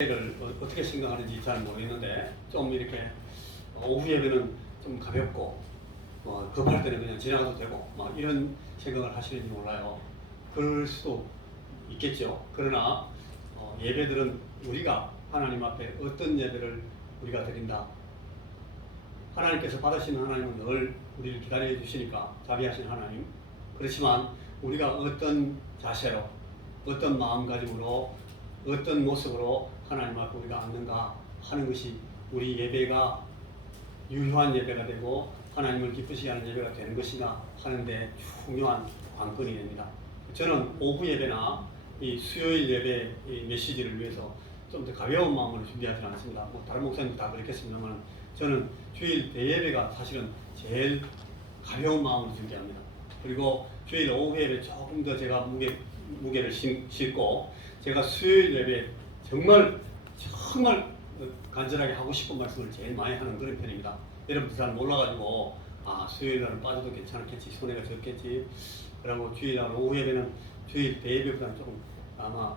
를 어떻게 생각하는지 잘 모르겠는데 좀 이렇게 오후 예배는 좀 가볍고 급할 때는 그냥 지나가도 되고 이런 생각을 하시는지 몰라요. 그럴 수도 있겠죠. 그러나 예배들은 우리가 하나님 앞에 어떤 예배를 우리가 드린다. 하나님께서 받으시는 하나님은 늘 우리를 기다려 주시니까 자비하신 하나님. 그렇지만 우리가 어떤 자세로 어떤 마음가짐으로 어떤 모습으로 하나님 앞에 우리가 앉는가 하는 것이 우리 예배가 유효한 예배가 되고 하나님을 기쁘시게 하는 예배가 되는 것이냐 하는데 중요한 관건이 됩니다. 저는 오후 예배나 이 수요일 예배 이 메시지를 위해서 좀 더 가벼운 마음으로 준비하지 않습니다. 다른 목사님도 다 그렇겠습니다만 저는 주일 대예배가 사실은 제일 가벼운 마음으로 준비합니다. 그리고 주일 오후 예배 조금 더 제가 무게를 싣고 제가 수요일 예배 정말 간절하게 하고 싶은 말씀을 제일 많이 하는 그런 편입니다. 여러분들 잘 몰라가지고 수요일 날은 빠져도 괜찮겠지, 손해가 적겠지. 그리고 주일 날 오후 예배는 주일 대예배보다는 조금 아마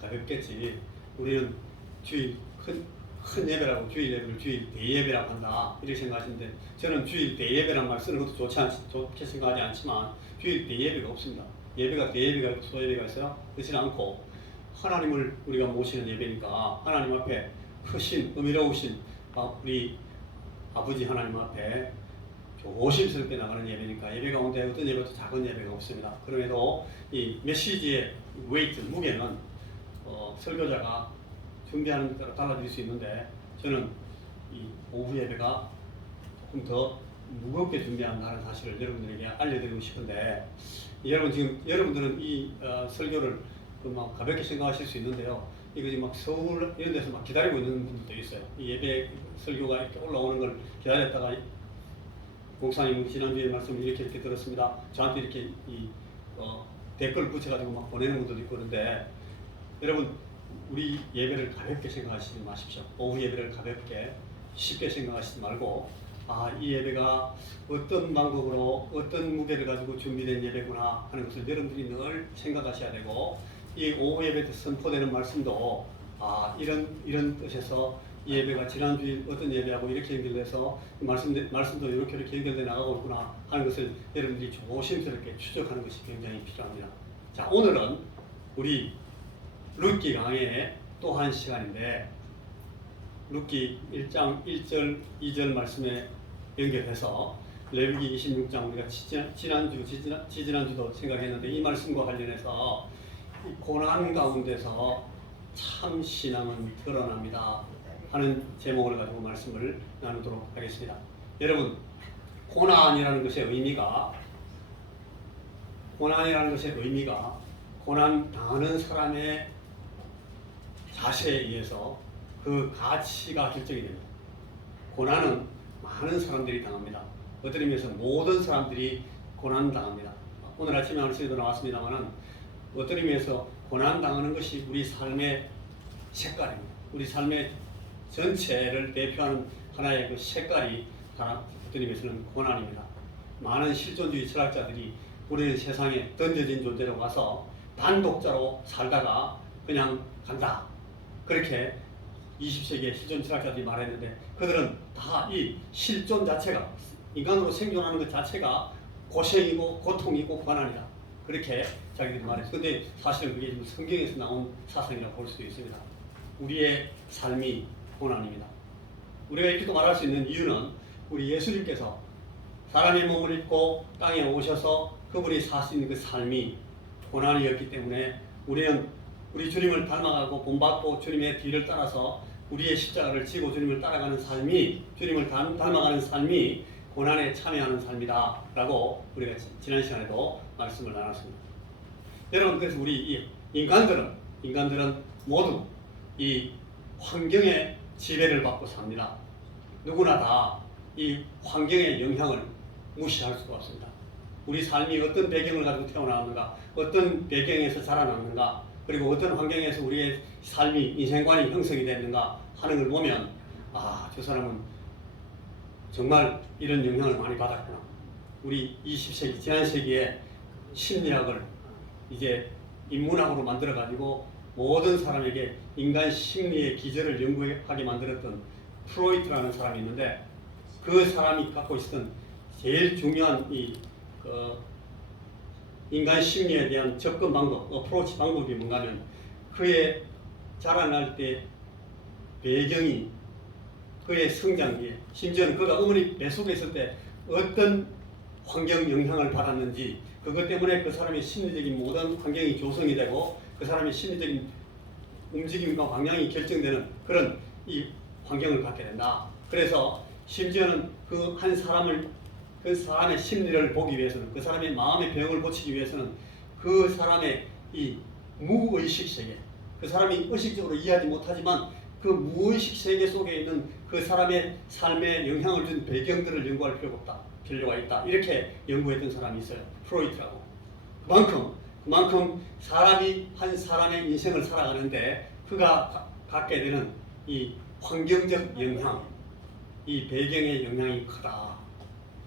가볍겠지. 우리는 주일 큰 예배라고 주일 예배를 주일 대예배라고 한다 이렇게 생각하시는데 저는 주일 대예배란 말 쓰는 것도 좋게 생각하지 않지만 주일 대예배가 없습니다. 예배가 대예배가 있고 소예배가 있어요. 그렇지는 않고 하나님을 우리가 모시는 예배니까 하나님 앞에 크신 의미로우신 우리 아버지 하나님 앞에 조심스럽게 나가는 예배니까 예배 가운데 어떤 예배도 작은 예배가 없습니다. 그럼에도 이 메시지의 웨이트, 무게는 설교자가 준비하는 것 따라 달라질 수 있는데 저는 이 오후 예배가 조금 더 무겁게 준비한다는 사실을 여러분들에게 알려드리고 싶은데 여러분들은 이 설교를 가볍게 생각하실 수 있는데요. 이거 지금 서울 이런 데서 기다리고 있는 분들도 있어요. 이 예배 설교가 이렇게 올라오는 걸 기다렸다가 목사님 지난주에 말씀을 이렇게 들었습니다. 저한테 이렇게 댓글 붙여가지고 보내는 분들도 있고 그런데 여러분 우리 예배를 가볍게 생각하시지 마십시오. 오후 예배를 가볍게 쉽게 생각하시지 말고 이 예배가 어떤 방법으로 어떤 무게를 가지고 준비된 예배구나 하는 것을 여러분들이 늘 생각하셔야 되고 이 오후 예배 때 선포되는 말씀도 이런 뜻에서 이 예배가 지난주에 어떤 예배하고 이렇게 연결돼서 말씀도 이렇게 연결돼 나가고 있구나 하는 것을 여러분들이 조심스럽게 추적하는 것이 굉장히 필요합니다. 자, 오늘은 우리 룻기 강의 또 한 시간인데 룻기 1장 1절 2절 말씀에 연결해서 레위기 26장 우리가 지지난주도 생각했는데 이 말씀과 관련해서 이 고난 가운데서 참 신앙은 드러납니다 하는 제목을 가지고 말씀을 나누도록 하겠습니다. 여러분 고난이라는 것의 의미가 고난 당하는 사람의 자세에 의해서 그 가치가 결정이 됩니다. 고난은 많은 사람들이 당합니다. 어떤 의미에서 모든 사람들이 고난 당합니다. 오늘 아침에 말씀에도 나왔습니다만은 어떤 의미에서 고난 당하는 것이 우리 삶의 색깔입니다. 우리 삶의 전체를 대표하는 하나의 그 색깔이 어떤 의미에서는 고난입니다. 많은 실존주의 철학자들이 우리는 세상에 던져진 존재로 가서 단독자로 살다가 그냥 간다. 그렇게 20세기의 실존 철학자들이 말했는데 그들은 다 이 실존 자체가 인간으로 생존하는 것 자체가 고생이고 고통이고 고난이다. 그렇게 자기들이 말했어요. 그런데 사실은 그게 지금 성경에서 나온 사상이라고 볼 수도 있습니다. 우리의 삶이 고난입니다. 우리가 이렇게도 말할 수 있는 이유는 우리 예수님께서 사람의 몸을 입고 땅에 오셔서 그분이 사신 그 삶이 고난이었기 때문에 우리는 우리 주님을 닮아가고 본받고 주님의 뒤를 따라서 우리의 십자가를 지고 주님을 따라가는 삶이 주님을 닮아가는 삶이 고난에 참여하는 삶이다 라고 우리가 지난 시간에도 말씀을 나눴습니다. 여러분 그래서 우리 인간들은 모두 이 환경의 지배를 받고 삽니다. 누구나 다 이 환경의 영향을 무시할 수가 없습니다. 우리 삶이 어떤 배경을 가지고 태어나왔는가, 어떤 배경에서 자라났는가, 그리고 어떤 환경에서 우리의 삶이 인생관이 형성이 됐는가 하는 걸 보면 저 사람은 정말 이런 영향을 많이 받았구나. 우리 20세기 지난 세기에 심리학을 이제 인문학으로 만들어 가지고 모든 사람에게 인간 심리의 기저를 연구하게 만들었던 프로이트라는 사람이 있는데, 그 사람이 갖고 있었던 제일 중요한 인간 심리에 대한 접근 방법, 어프로치 방법이 뭔가면, 그의 자라날 때 배경이, 그의 성장기에, 심지어는 그가 어머니 뱃속에 있을 때 어떤 환경 영향을 받았는지, 그것 때문에 그 사람의 심리적인 모든 환경이 조성이 되고 그 사람의 심리적인 움직임과 방향이 결정되는 그런 이 환경을 갖게 된다. 그래서 심지어는 그 한 사람을, 그 사람의 심리를 보기 위해서는, 그 사람의 마음의 병을 고치기 위해서는 그 사람의 이 무의식 세계, 그 사람이 의식적으로 이해하지 못하지만 그 무의식 세계 속에 있는 그 사람의 삶에 영향을 준 배경들을 연구할 필요가 있다. 이렇게 연구했던 사람이 있어요. 프로이트라고. 그만큼 사람이 한 사람의 인생을 살아가는데 그가 갖게 되는 이 환경적 영향, 이 배경의 영향이 크다.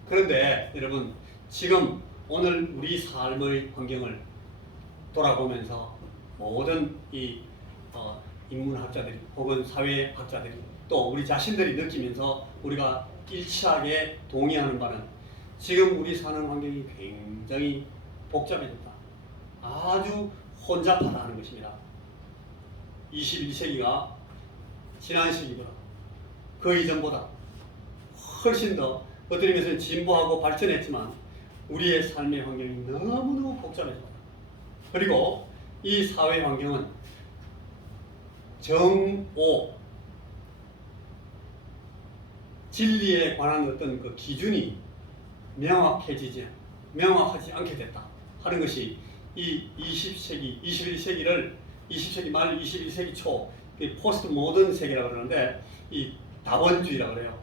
그런데 여러분, 지금 오늘 우리 삶의 환경을 돌아보면서 모든 이 인문학자들이 혹은 사회학자들이 또 우리 자신들이 느끼면서 우리가 일치하게 동의하는 바는, 지금 우리 사는 환경이 굉장히 복잡해졌다. 아주 혼잡하다는 것입니다. 21세기가 지난 시기보다, 그 이전보다 훨씬 더 어떤 의미에서는 진보하고 발전했지만 우리의 삶의 환경이 너무너무 복잡해졌다. 그리고 이 사회 환경은 정오, 진리에 관한 어떤 그 기준이 명확하지 않게 됐다 하는 것이 이 20세기, 21세기를 20세기 말 21세기 초 포스트 모던 세계라고 그러는데, 이 다원주의라고 그래요.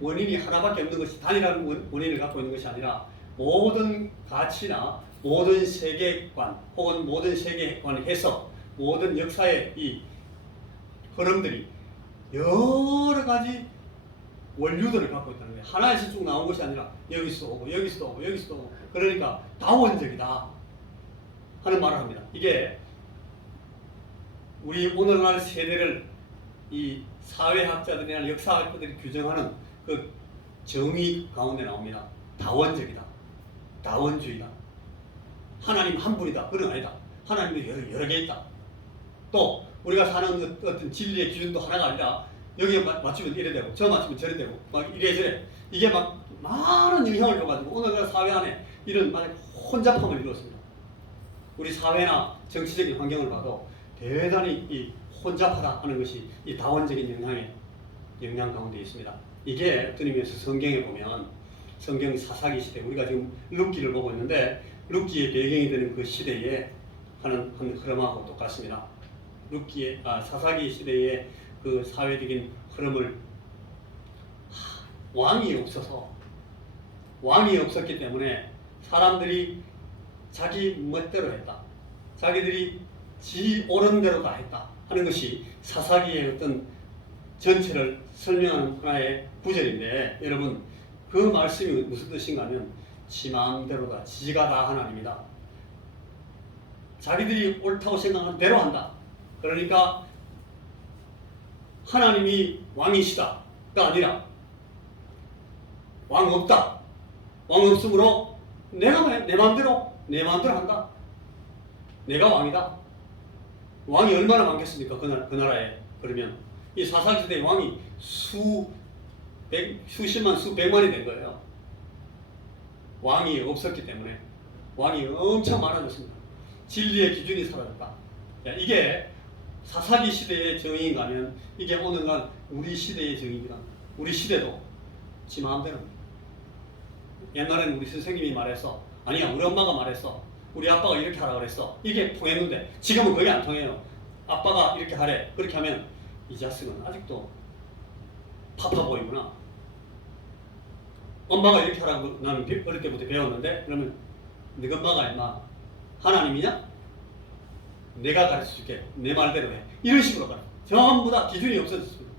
원인이 하나밖에 없는 것이, 단일한 원인을 갖고 있는 것이 아니라 모든 가치나 모든 세계관 혹은 모든 세계관 해석, 모든 역사의 이 흐름들이 여러 가지 원류들을 갖고 있다는 거예요. 하나에서 쭉 나온 것이 아니라 여기서 오고 여기서 오고 여기서 오고, 그러니까 다원적이다 하는 말을 합니다. 이게 우리 오늘날 세대를 이 사회학자들이나 역사학자들이 규정하는 그 정의 가운데 나옵니다. 다원적이다, 다원주의다, 하나님 한 분이다, 그런 거 아니다. 하나님이 여러 개 있다. 또 우리가 사는 어떤 진리의 기준도 하나가 아니라 여기에 맞추면 이래 되고 저 맞추면 저래 되고 막 이래저래, 이게 막 많은 영향을 줘가지고 오늘날 사회 안에 이런 혼잡함을 이루었습니다. 우리 사회나 정치적인 환경을 봐도 대단히 이 혼잡하다 하는 것이 이 다원적인 영향 가운데 있습니다. 이게 어떤 의미에서 성경에 보면, 성경 사사기 시대, 우리가 지금 룻기를 보고 있는데 룻기의 배경이 되는 그 시대에 하는 흐름하고 똑같습니다. 사사기 시대의 그 사회적인 흐름을, 왕이 없었기 때문에 사람들이 자기 멋대로 했다. 자기들이 지 옳은 대로 다 했다 하는 것이 사사기의 어떤 전체를 설명하는 하나의 구절인데, 여러분 그 말씀이 무슨 뜻인가 하면 지 마음대로다, 지가 다 하나님이다. 자기들이 옳다고 생각하는 대로 한다. 그러니까 하나님이 왕이시다가 아니라 왕 없다, 왕 없으므로 내가 내 마음대로 한다. 내가 왕이다. 왕이 얼마나 많겠습니까? 그 나라에. 그러면 이 사사기시대의 왕이 수십만, 수백만이 된 거예요. 왕이 없었기 때문에. 왕이 엄청 많아졌습니다. 진리의 기준이 사라졌다. 이게 사사기 시대의 정의인가 하면 이게 오늘날 우리 시대의 정의입니다. 우리 시대도 지 마음대로. 옛날에는 우리 선생님이 말해서, 아니야 우리 엄마가 말했어, 우리 아빠가 이렇게 하라 그랬어, 이게 통했는데 지금은 그게 안 통해요. 아빠가 이렇게 하래, 그렇게 하면 이 자식은 아직도 파파보이구나. 엄마가 이렇게 하라고 나는 어릴 때부터 배웠는데, 그러면 너희 엄마가 임마 하나님이냐? 내가 가르쳐줄게, 내 말대로 해, 이런 식으로 가르쳐. 전부 다 기준이 없어졌습니다.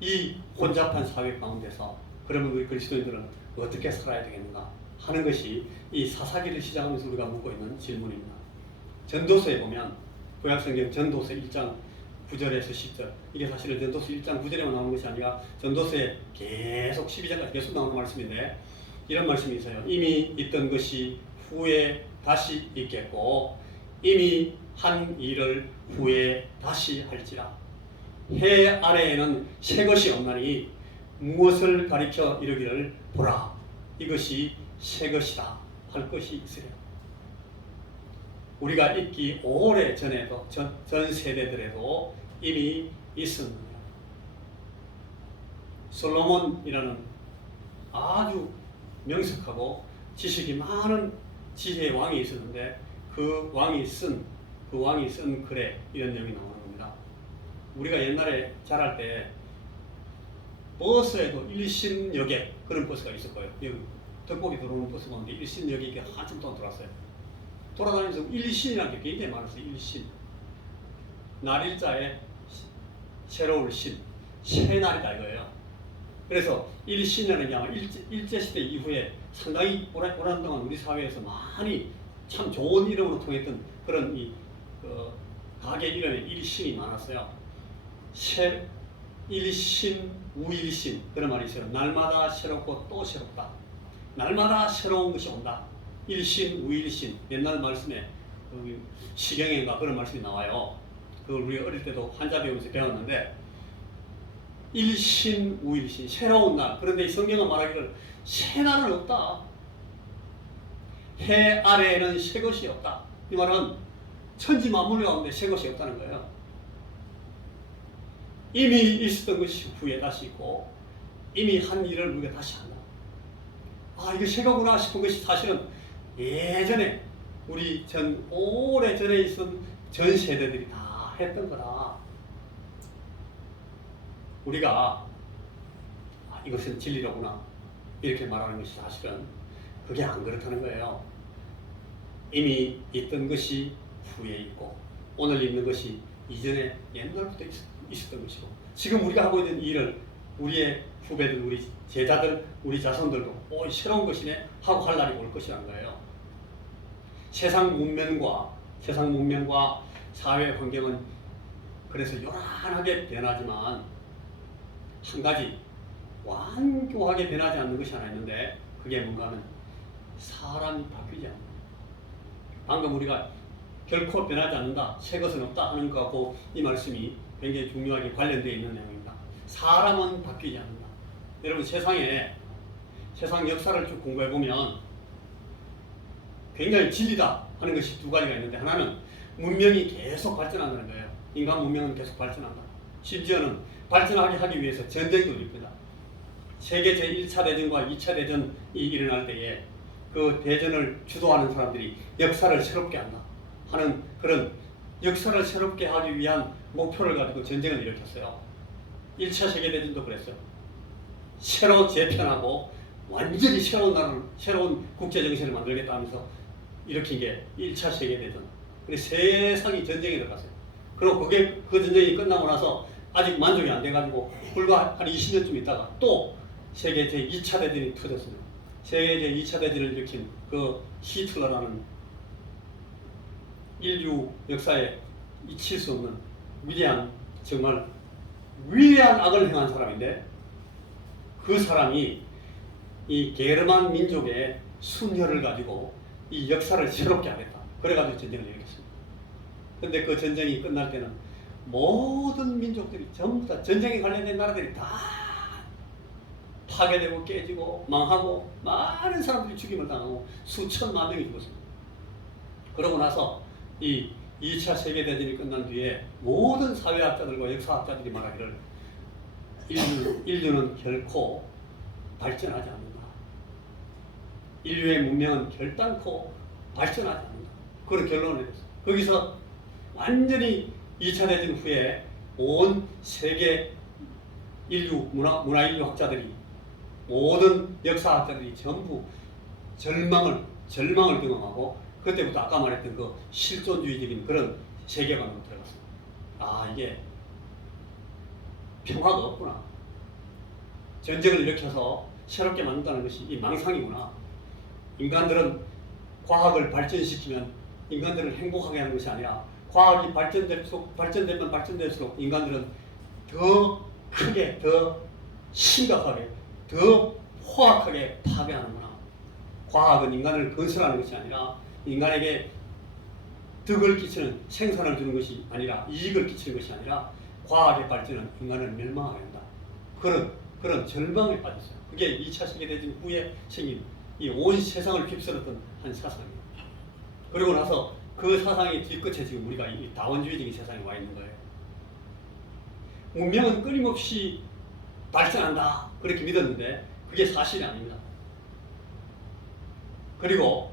이 혼잡한 사회 가운데서 그러면 우리 그리스도인들은 어떻게 살아야 되겠는가 하는 것이 이 사사기를 시작하면서 우리가 묻고 있는 질문입니다. 전도서에 보면 구약성경 전도서 1장 9절에서 10절, 이게 사실은 전도서 1장 9절에만 나오는 것이 아니라 전도서에 계속 12절까지 계속 나오는 말씀인데, 이런 말씀이 있어요. 이미 있던 것이 후에 다시 있겠고 이미 한 일을 후에 다시 할지라. 해 아래에는 새 것이 없나니 무엇을 가리켜 이르기를 보라, 이것이 새 것이다 할 것이 있으랴. 우리가 있기 오래 전에도 전 세대들에도 이미 있었느니라. 솔로몬이라는 아주 명석하고 지식이 많은 지혜의 왕이 있었는데, 그 왕이 쓴 글에 이런 내용이 나오는 겁니다. 우리가 옛날에 자랄 때 버스에도 일신여객 그런 버스가 있을 거예요. 여기 덕곡이 들어오는 버스 가운데 일신여객이 한참 동안 들어왔어요. 돌아다니면서 일신이라는 게 굉장히 많았어요. 일신. 날일자에 새로울 신, 새날이다 이거예요. 그래서 일신이라는 게 아마 일제시대 이후에 상당히 오랜 동안 우리 사회에서 많이 참 좋은 이름으로 통했던 그런 가게 이름에 일신이 많았어요. 일신, 우일신 그런 말이 있어요. 날마다 새롭고 또 새롭다. 날마다 새로운 것이 온다. 일신, 우일신. 옛날 말씀에 시경인가 그런 말씀이 나와요. 그걸 우리 어릴 때도 한자 배우면서 배웠는데, 일신, 우일신, 새로운 날. 그런데 이 성경은 말하기를 새 날은 없다. 해 아래에는 새 것이 없다. 이 말은 천지 만물 가운데 새 것이 없다는 거예요. 이미 있었던 것이 후에 다시 있고 이미 한 일을 우리가 다시 한다. 아, 이거 새 거구나 싶은 것이 사실은 예전에 우리 오래 전에 있던 전 세대들이 다 했던 거다. 우리가 이것은 진리로구나 이렇게 말하는 것이 사실은 그게 안 그렇다는 거예요. 이미 있던 것이 후에 있고 오늘 있는 것이 이전에 옛날부터 있었던 것이고, 지금 우리가 하고 있는 일을 우리의 후배들, 우리 제자들, 우리 자손들도 새로운 것이네 하고 할 날이 올 것이라는 거예요. 세상 문명과 사회 환경은 그래서 요란하게 변하지만 한 가지 완고하게 변하지 않는 것이 하나 있는데, 그게 뭔가 하면 사람이 바뀌지 않는다. 방금 우리가 결코 변하지 않는다, 새 것은 없다 하는 것하고 이 말씀이 굉장히 중요하게 관련되어 있는 내용입니다. 사람은 바뀌지 않는다. 여러분, 세상 역사를 쭉 공부해보면 굉장히 진리다 하는 것이 두 가지가 있는데, 하나는 문명이 계속 발전한다는 거예요. 인간 문명은 계속 발전한다. 심지어는 발전하게 하기 위해서 전쟁도 일어납니다. 세계 제1차 대전과 2차 대전이 일어날 때에 그 대전을 주도하는 사람들이 역사를 새롭게 한다 하는 그런 역사를 새롭게 하기 위한 목표를 가지고 전쟁을 일으켰어요. 1차 세계대전도 그랬어요. 새로 재편하고 완전히 새로운 나라를, 새로운 국제정세를 만들겠다 하면서 일으킨 게 1차 세계대전. 그래서 세상이 전쟁에 들어갔어요. 그리고 그 전쟁이 끝나고 나서 아직 만족이 안 돼가지고 불과 한 20년쯤 있다가 또 세계 제2차 대전이 터졌습니다. 세계 제2차 대전을 일으킨 그 히틀러라는 인류 역사에 잊힐 수 없는 정말 위대한 악을 행한 사람인데, 그 사람이 이 게르만 민족의 순혈을 가지고 이 역사를 새롭게 하겠다. 그래가지고 전쟁을 일으켰습니다. 그런데 그 전쟁이 끝날 때는 모든 민족들이 전부 다 전쟁에 관련된 나라들이 다 파괴되고 깨지고 망하고 많은 사람들이 죽임을 당하고 수천만 명이 죽었습니다. 그러고 나서 이 2차 세계대전이 끝난 뒤에 모든 사회학자들과 역사학자들이 말하기를 인류는 결코 발전하지 않는다. 인류의 문명은 결단코 발전하지 않는다. 그런 결론을 내렸어요. 거기서 완전히 2차 대전 후에 온 세계 문화 인류 학자들이, 모든 역사학자들이 전부 절망을 경험하고, 그때부터 아까 말했던 그 실존주의적인 그런 세계관으로 들어갔습니다. 아, 이게 평화가 없구나. 전쟁을 일으켜서 새롭게 만든다는 것이 이 망상이구나. 인간들은 과학을 발전시키면 인간들을 행복하게 하는 것이 아니라 과학이 발전되면 발전될수록 인간들은 더 크게, 더 심각하게, 더 포악하게 파괴하는구나. 과학은 인간을 건설하는 것이 아니라 인간에게 덕을 끼치는 생산을 주는 것이 아니라 이익을 끼치는 것이 아니라 과학의 발전은 인간을 멸망하게 한다. 그런 절망에 빠졌어요. 그게 2차 세계대전 후에 생긴 이 온 세상을 휩쓸었던 한 사상입니다. 그리고 나서 그 사상의 뒤끝에 지금 우리가 이 다원주의적인 세상에 와 있는 거예요. 문명은 끊임없이 발전한다 그렇게 믿었는데 그게 사실이 아닙니다. 그리고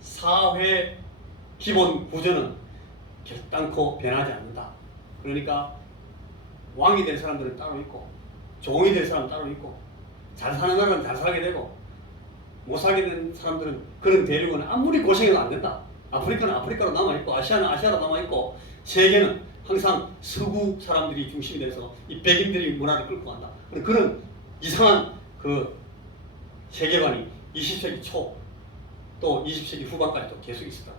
사회 기본 구조는 결단코 변하지 않는다. 그러니까 왕이 될 사람들은 따로 있고 종이 될 사람은 따로 있고 잘 사는 나라는 잘 살게 되고 못 살게 된 사람들은 그런 대륙은 아무리 고생해도 안 된다. 아프리카는 아프리카로 남아있고 아시아는 아시아로 남아있고 세계는 항상 서구 사람들이 중심이 돼서 이 백인들이 문화를 끌고 간다. 그런 이상한 그 세계관이 20세기 초 또 20세기 후반까지도 계속 있었다.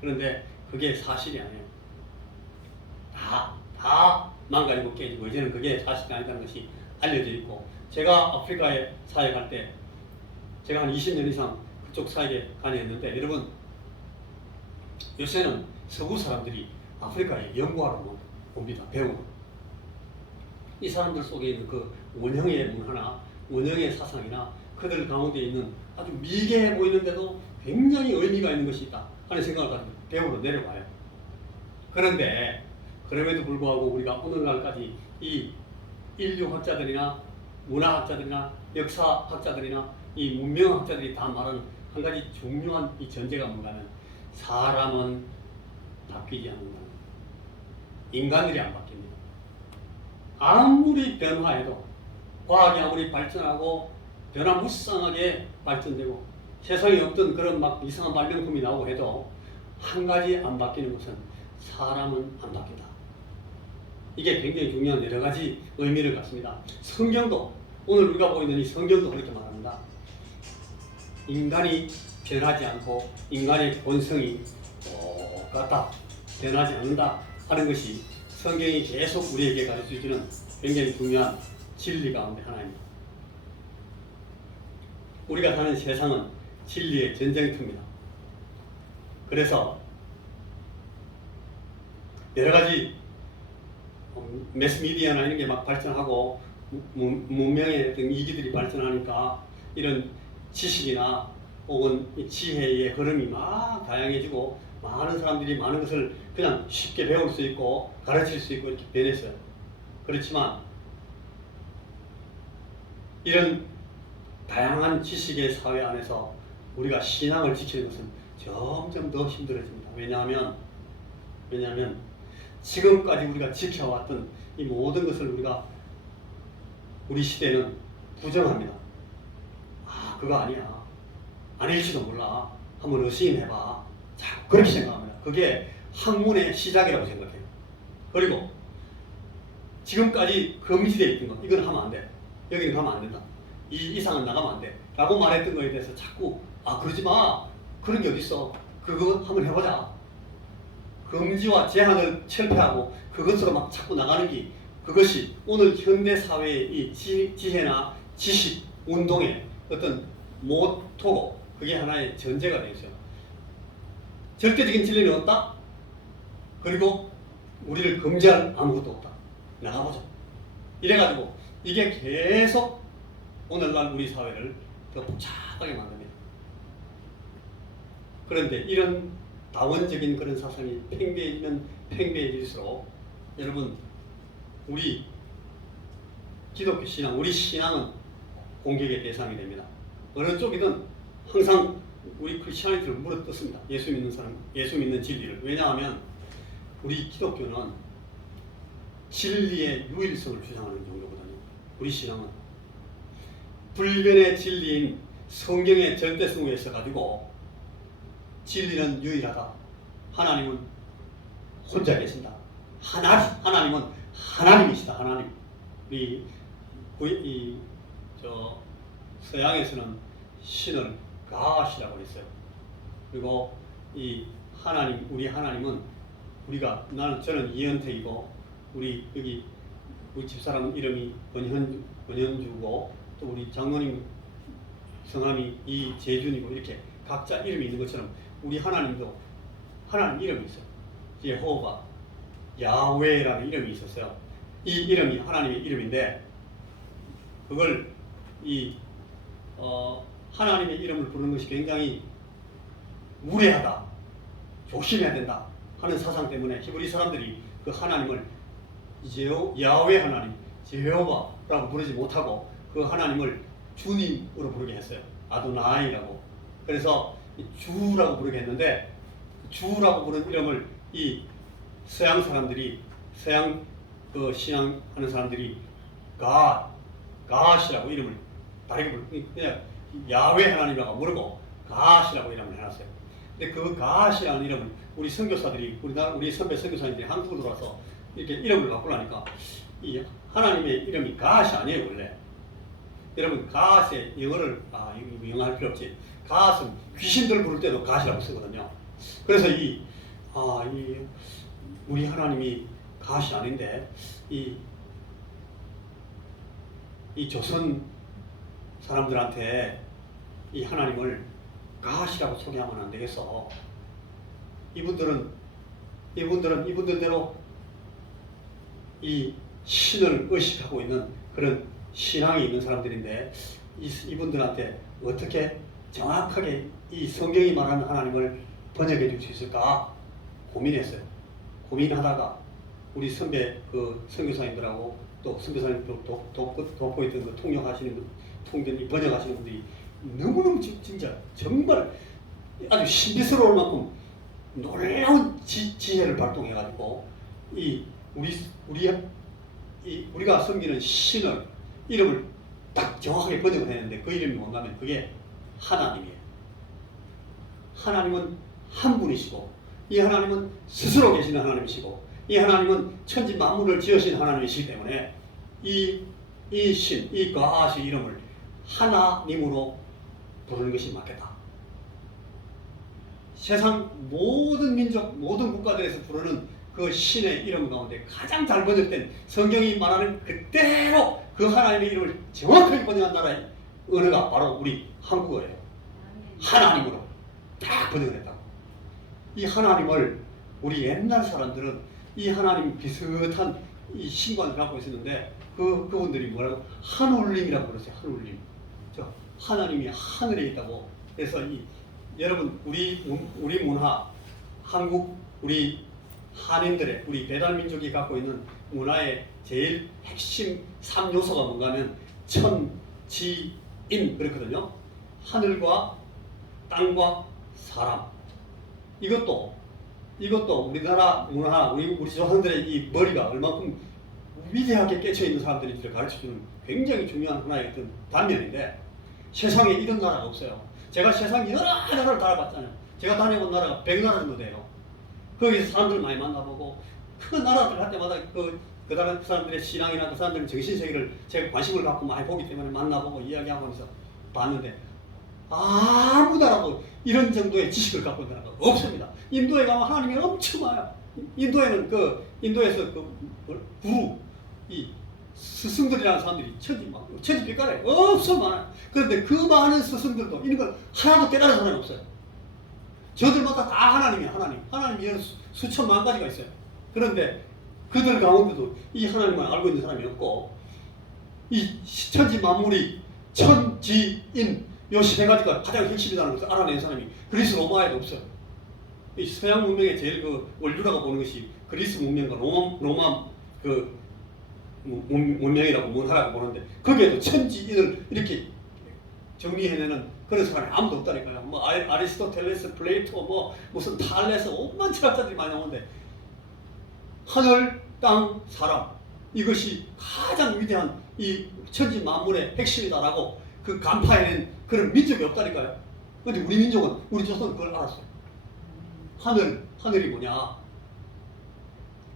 그런데 그게 사실이 아니에요. 다 망가지고 깨지고 이제는 그게 사실이 아니라는 것이 알려져 있고 제가 아프리카에 사역할 때 제가 한 20년 이상 그쪽 사역에 다녔는데 여러분 요새는 서구 사람들이 아프리카에 연구하러 옵니다. 배우고 이 사람들 속에 있는 그 원형의 문화나 원형의 사상이나 그들 가운데 있는 아주 미개해 보이는데도 굉장히 의미가 있는 것이 있다 하는 생각을 가지고 배우러 내려와요. 그런데 그럼에도 불구하고 우리가 오늘날까지 이 인류학자들이나 문화학자들이나 역사학자들이나 이 문명학자들이 다 말하는 한 가지 중요한 이 전제가 뭔가는 사람은 바뀌지 않는다. 인간들이 안 바뀝니다. 아무리 변화해도 과학이 아무리 발전하고 변화무쌍하게 발전되고 세상에 없던 그런 막 이상한 발명품이 나오고 해도 한 가지 안 바뀌는 것은 사람은 안 바뀐다. 이게 굉장히 중요한 여러 가지 의미를 갖습니다. 성경도 오늘 우리가 보고 있는 이 성경도 그렇게 말합니다. 인간이 변하지 않고 인간의 본성이 똑같다. 변하지 않는다 하는 것이 성경이 계속 우리에게 가르쳐주는 굉장히 중요한 진리 가운데 하나입니다. 우리가 사는 세상은 진리의 전쟁터입니다. 그래서 여러 가지 매스미디어나 이런 게 막 발전하고 문명의 어떤 이기들이 발전하니까 이런 지식이나 혹은 지혜의 흐름이 막 다양해지고 많은 사람들이 많은 것을 그냥 쉽게 배울 수 있고 가르칠 수 있고 이렇게 변했어요. 그렇지만 이런 다양한 지식의 사회 안에서 우리가 신앙을 지키는 것은 점점 더 힘들어집니다. 왜냐하면 지금까지 우리가 지켜왔던 이 모든 것을 우리 시대는 부정합니다. 그거 아니야. 아닐지도 몰라. 한번 의심해봐. 자, 그렇게 생각합니다. 그게 학문의 시작이라고 생각해요. 그리고 지금까지 금지되어 있던 것, 이건 하면 안 돼. 여기는 가면 안 된다. 이 이상은 나가면 안 돼. 라고 말했던 거에 대해서 자꾸 그러지 마. 그런 게 어딨어. 그거 한번 해보자. 금지와 제한을 철폐하고 그것으로 막 자꾸 나가는 게 그것이 오늘 현대 사회의 이 지혜나 지식 운동의 어떤 모토고 그게 하나의 전제가 되어 있어요. 절대적인 진리는 없다. 그리고 우리를 금지할 아무것도 없다. 나가보자. 이래가지고 이게 계속 오늘날 우리 사회를 더 복잡하게 만듭니다. 그런데 이런 다원적인 그런 사상이 팽배해지면 팽배해질수록 여러분 우리 기독교 신앙, 우리 신앙은 공격의 대상이 됩니다. 어느 쪽이든 항상 우리 크리스천리티를 물어뜯습니다. 예수 믿는 사람, 예수 믿는 진리를. 왜냐하면 우리 기독교는 진리의 유일성을 주장하는 종교거든요. 우리 신앙은 불변의 진리인 성경의 절대성 위에 있어가지고 진리는 유일하다. 하나님은 혼자 계신다. 하나님은 하나님이시다. 하나님. 서양에서는 신을 God이라고 했어요. 그리고 이 하나님, 우리 하나님은 저는 이현택이고 우리 여기 우리 집사람 이름이 권현주고 또 우리 장모님 성함이 이재준이고 이렇게 각자 이름이 있는 것처럼 우리 하나님도 하나님 이름이 있어요. 여호와, 야훼라는 이름이 있었어요. 이 이름이 하나님의 이름인데 그걸 하나님의 이름을 부르는 것이 굉장히 무례하다, 조심해야 된다 하는 사상 때문에 히브리 사람들이 그 하나님을 야훼 하나님, 여호와라고 부르지 못하고 그 하나님을 주님으로 부르게 했어요. 아도나이라고. 그래서 주라고 부르게 했는데 주라고 부른 이름을 이 서양 사람들이 서양 그 신앙하는 사람들이 갓이라고 이름을 다르게 그냥 야훼 하나님이라고 모르고 갓이라고 이름을 해놨어요. 근데 그 갓이라는 이름을 우리 선교사들이 우리 선배 선교사님들이 한국으로 들어와서 이렇게 이름을 바꾸려니까 이 하나님의 이름이 갓이 아니에요 원래. 여러분 갓의 영어를 영어 할 필요 없지. 갓은 귀신들 부를 때도 갓이라고 쓰거든요. 그래서 우리 하나님이 갓이 아닌데 이 조선 사람들한테 이 하나님을 갓이라고 소개하면 안 되겠어. 이분들대로 이 신을 의식하고 있는 그런 신앙이 있는 사람들인데 이분들한테 어떻게 정확하게 이 성경이 말하는 하나님을 번역해 줄 수 있을까 고민했어요. 고민하다가 우리 선배 그 선교사님들하고 또 선교사님들 돕고 있던 그 통역하시는 번역하시는 분들이 너무너무 진짜 정말 아주 신비스러울 만큼 놀라운 지혜를 발동해가지고 우리가 섬기는 신을 이름을 딱 정확하게 번역을 했는데 그 이름이 뭔가면 그게 하나님이에요. 하나님은 한 분이시고 이 하나님은 스스로 계시는 하나님이시고 이 하나님은 천지 만물을 지으신 하나님이시기 때문에 이 갓의 이름을 하나님으로 부르는 것이 맞겠다. 세상 모든 민족, 모든 국가들에서 부르는 그 신의 이름 가운데 가장 잘 번역된 성경이 말하는 그대로 그 하나님의 이름을 정확하게 번역한 나라의 언어가 바로 우리 한국어예요. 하나님으로 딱 번역을 했다고. 이 하나님을 우리 옛날 사람들은 이 하나님 비슷한 이 신관을 갖고 있었는데 그분들이 뭐라고 한울림이라고 그러세요. 한울림. 하나님이 하늘에 있다고. 그래서 여러분 우리 문화, 한국 우리 한인들의 우리 배달민족이 갖고 있는 문화의 제일 핵심 3요소가 뭔가 하면 천지인 그렇거든요. 하늘과 땅과 사람. 이것도 우리나라 문화, 우리 조상들의 이 머리가 얼마큼 위대하게 깨쳐 있는 사람들인지를 가르쳐주는 굉장히 중요한 하나의 어떤 단면인데 세상에 이런 나라가 없어요. 제가 세상 여러 나라를 다녀봤잖아요. 제가 다녀본 나라가 100나라 정도 돼요. 거기서 사람들 많이 만나보고 그 나라들 갈 때마다 그 사람들의 신앙이나 그 사람들의 정신세계를 제가 관심을 갖고 많이 보기 때문에 만나보고 이야기하고 하면서 봤는데 아무 나라도 이런 정도의 지식을 갖고 있는 나라가 없습니다. 인도에 가면 하나님이 엄청 많아요. 인도에서 구루, 이 스승들이라는 사람들이 천지빛깔에 엄청 많아요. 그런데 그 많은 스승들도 이런 걸 하나도 깨달은 사람이 없어요. 저들마다 다 하나님이에요. 하나님 이런 수천만 가지가 있어요. 그런데 그들 가운데도 이 하나님만 알고 있는 사람이 없고 이 천지 만물이 천지인 요 세 가지가 가장 핵심이라는 것을 알아낸 사람이 그리스 로마에도 없어요. 이 서양 문명의 제일 그 원류라고 보는 것이 그리스 문명과 로마 그 문명이라고 문화라고 보는데 거기에도 천지인을 이렇게 정리해내는 그런 사람이 아무도 없다니까요. 뭐 아리스토텔레스, 플레이토, 무슨 탈레스 온갖 철학자들이 많이 나오는데 하늘, 땅, 사람 이것이 가장 위대한 이 천지 만물의 핵심이다라고 그 간파해낸 그런 민족이 없다니까요. 그런데 우리 민족은 우리 조선은 그걸 알았어요. 하늘이 뭐냐,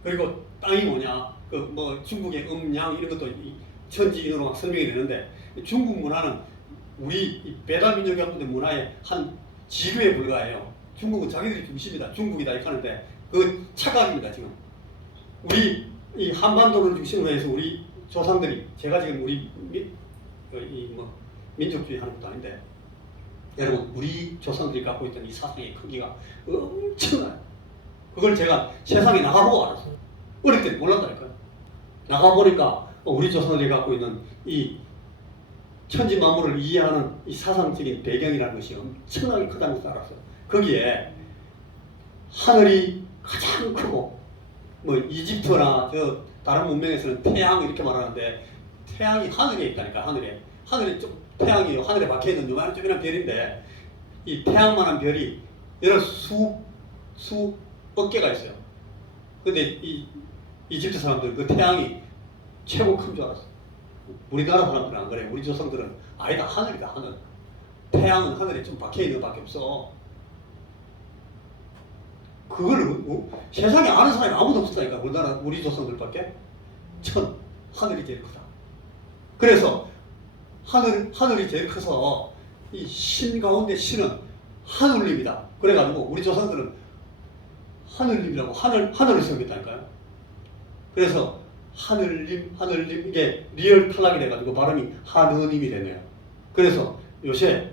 그리고 땅이 뭐냐, 중국의 음양 이런 것도 천지인으로 막 설명이 되는데 중국 문화는 우리 배달민족이 갖고 있는 문화의 한 지류에 불과해요. 중국은 자기들이 중심이다, 중국이다 이렇게 하는데 그 착각입니다. 지금 우리 이 한반도를 중심으로 해서 우리 조상들이, 제가 지금 우리 민족주의 하는 것도 아닌데, 여러분 우리 조상들이 갖고 있던 이 사상의 크기가 엄청나요. 그걸 제가 세상에 나가보고 알았어요. 어릴 때 몰랐다니까요. 나가보니까 우리 조상들이 갖고 있는 이 천지만물을 이해하는 이 사상적인 배경이라는 것이 엄청나게 크다는 것을 알았어요. 거기에 하늘이 가장 크고, 뭐 이집트나 저 다른 문명에서는 태양 이렇게 말하는데, 태양이 하늘에 있다니까. 하늘에 좀 태양이 하늘에 박혀 있는 요만한 별인데, 이 태양만한 별이 여러 수억 개가 있어요. 근데 이 이집트 사람들 그 태양이 최고 큰 줄 알았어. 우리나라 사람들은 안 그래. 우리 조상들은 아니다, 하늘이다, 하늘. 태양은 하늘에 좀 박혀 있는 것밖에 없어. 그걸 세상에 아는 사람이 아무도 없었다니까. 우리나라 우리 조상들밖에. 하늘이 제일 크다. 그래서 하늘이 제일 커서 이 신 가운데 신은 하늘님이다. 그래가지고 우리 조상들은 하늘님이라고 하늘을 섬겼다니까요. 그래서 하늘님 이게 리얼 탈락이 돼가지고 발음이 하느님이 되네요. 그래서 요새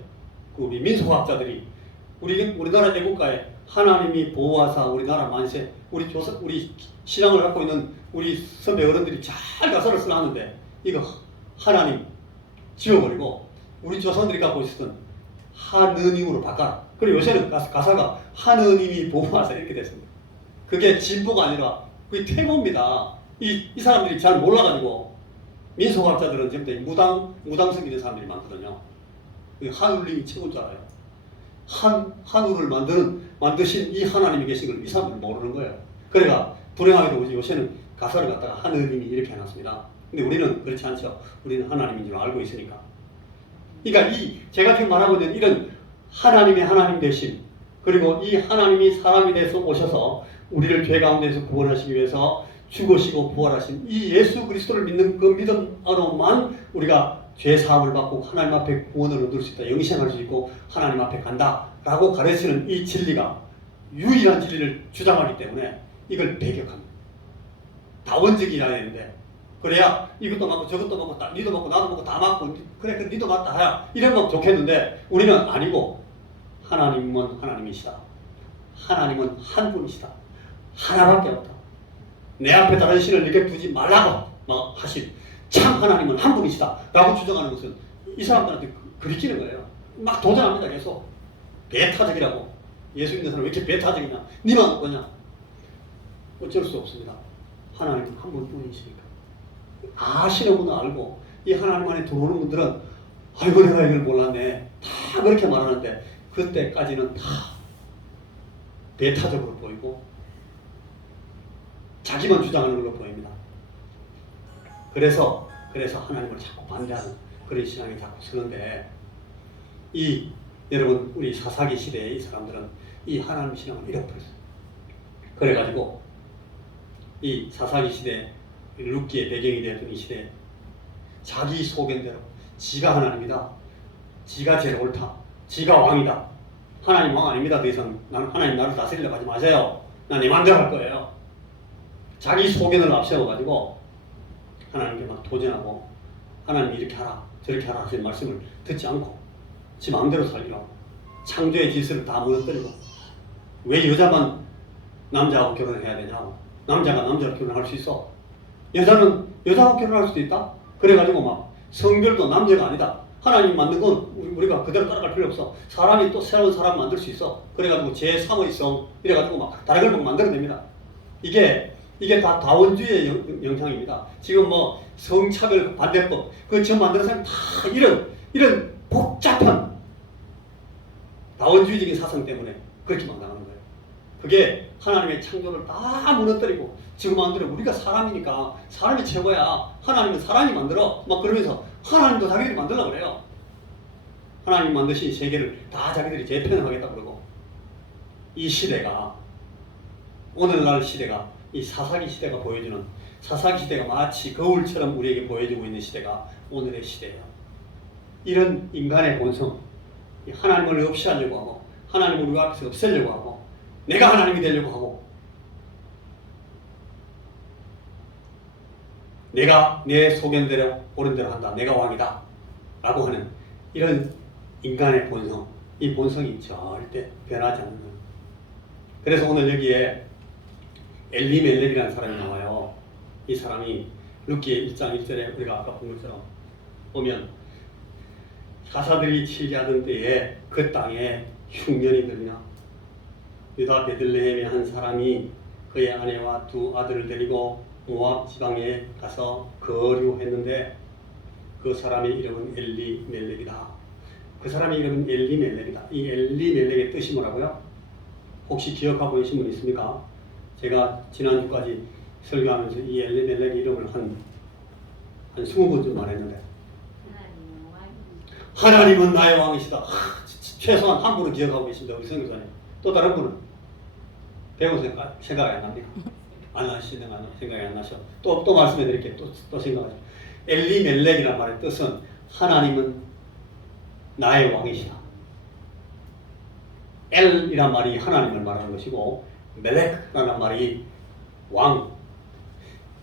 우리 민속학자들이 우리나라 애국가에 하나님이 보호하사 우리나라 만세, 우리 신앙을 갖고 있는 우리 선배 어른들이 잘 가사를 쓰는데, 이거 하나님 지워버리고 우리 조상들이 갖고 있었던 하느님으로 바꿔라. 그리고 요새는 가사가 하느님이 보호하사 이렇게 됐습니다. 그게 진보가 아니라 그게 퇴보입니다. 이 사람들이 잘 몰라가지고, 민속학자들은 전부 무당 섬기는 사람들이 많거든요. 하늘님이 최고인 줄 알아요. 하늘을 만드신 이 하나님이 계신 걸 이 사람들은 모르는 거예요. 그러니까 불행하게도 요새는 가사를 갖다가 하느님이 이렇게 해놨습니다. 근데 우리는 그렇지 않죠. 우리는 하나님인 줄 알고 있으니까. 그러니까 제가 지금 말하고 있는 이런 하나님의 하나님 되심, 그리고 이 하나님이 사람이 돼서 오셔서 우리를 죄 가운데서 구원하시기 위해서 죽으시고 부활하신 이 예수 그리스도를 믿는 그 믿음으로만 우리가 죄 사함을 받고 하나님 앞에 구원을 얻을 수 있다, 영생할 수 있고 하나님 앞에 간다라고 가르치는 이 진리가 유일한 진리를 주장하기 때문에 이걸 배격합니다. 다원적이라 했는데, 그래야 이것도 맞고 저것도 맞고 니도 맞고 나도 맞고 다 맞고, 그래 니도 맞다 해야 이러면 좋겠는데, 우리는 아니고 하나님은 하나님이시다. 하나님은 한 분이시다. 하나밖에 없다. 내 앞에 다른 신을 이렇게 두지 말라고 막 하신 참 하나님은 한 분이시다 라고 주장하는 것은 이 사람들한테 그리치는 거예요. 막 도전합니다. 계속 배타적이라고. 예수 믿는 사람 왜 이렇게 배타적이냐, 니만 뭐냐. 어쩔 수 없습니다. 하나님은 한 분뿐이시니까. 아시는 분은 알고, 이 하나님 안에 들어오는 분들은 아이고 내가 이걸 몰랐네 다 그렇게 말하는데, 그때까지는 다 배타적으로 보이고 자기만 주장하는 걸로 보입니다. 그래서 하나님을 자꾸 반대하는 그런 신앙이 자꾸 쓰는데, 여러분 우리 사사기 시대의 이 사람들은 이 하나님 신앙을 잃어버렸어요. 그래가지고 이 사사기 시대, 룻기의 배경이 되었던 이 시대에 자기 소견대로 지가 하나님이다, 지가 제일 옳다, 지가 왕이다, 하나님 왕 아닙니다, 더 이상 하나님 나를 다스리려고 하지 마세요, 난 내 맘대로 할 거예요. 자기 소견을 앞세워가지고 하나님께 막 도전하고, 하나님이 이렇게 하라 저렇게 하라 하시는 말씀을 듣지 않고 지 마음대로 살기로, 창조의 질서를 다 무너뜨리고, 왜 여자만 남자하고 결혼을 해야 되냐고, 남자가 남자로 결혼할 수 있어, 여자는 여자하고 결혼할 수도 있다, 그래가지고 막 성별도 남자가 아니다, 하나님 만든 건 우리가 그대로 따라갈 필요 없어, 사람이 또 새로운 사람 만들 수 있어, 그래가지고 제3의 성 이래가지고 막 다른 걸 막 만들어냅니다. 이게 다 다원주의의 영향입니다. 지금 뭐 성차별 반대법 그거 처음 만드는 사람 다 이런 복잡한 다원주의적인 사상 때문에 그렇게 막 나가는 거예요. 그게 하나님의 창조를 다 무너뜨리고, 지금 마음대로 우리가 사람이니까 사람이 최고야, 하나님은 사람이 만들어 막 그러면서 하나님도 자기들이 만들려고 그래요. 하나님 만드신 세계를 다 자기들이 재편을 하겠다고 그러고, 이 시대가, 오늘날 시대가 이 사사기 시대가 보여주는, 사사기 시대가 마치 거울처럼 우리에게 보여주고 있는 시대가 오늘의 시대예요. 이런 인간의 본성, 하나님을 없이 하려고 하고 하나님을 우리 앞에서 없애려고 하고 내가 하나님이 되려고 하고 내가 내 소견대로 옳은 대로 한다. 내가 왕이다. 라고 하는 이런 인간의 본성, 이 본성이 절대 변하지 않는 거예요. 그래서 오늘 여기에 엘리멜렉이라는 사람이 나와요. 이 사람이 룻기 1장 1절에 우리가 아까 본 것처럼 보면 사사들이 치리하던 때에 그 땅에 흉년이 들으나 유다 베들레헴의 한 사람이 그의 아내와 두 아들을 데리고 모압 지방에 가서 거류했는데 그 사람의 이름은 엘리멜렉이다. 그 사람의 이름은 엘리멜렉이다. 이 엘리멜렉의 뜻이 뭐라고요? 혹시 기억하고 계신 분 있습니까? 제가 지난주까지 설교하면서 이 엘리멜렉의 이름을 한 20번쯤 말했는데 하나님은 나의 왕이시다. 최소한 한 분은 기억하고 계십니다. 우리 선교사님. 또 다른 분은 배우서 생각이 안 납니까? 안 나시는 생각이 안 나셔. 또 말씀해 드릴게요. 또 생각하죠. 엘리멜렉이라는 말의 뜻은 하나님은 나의 왕이시다. 엘이란 말이 하나님을 말하는 것이고 멜렉이라는 말이 왕.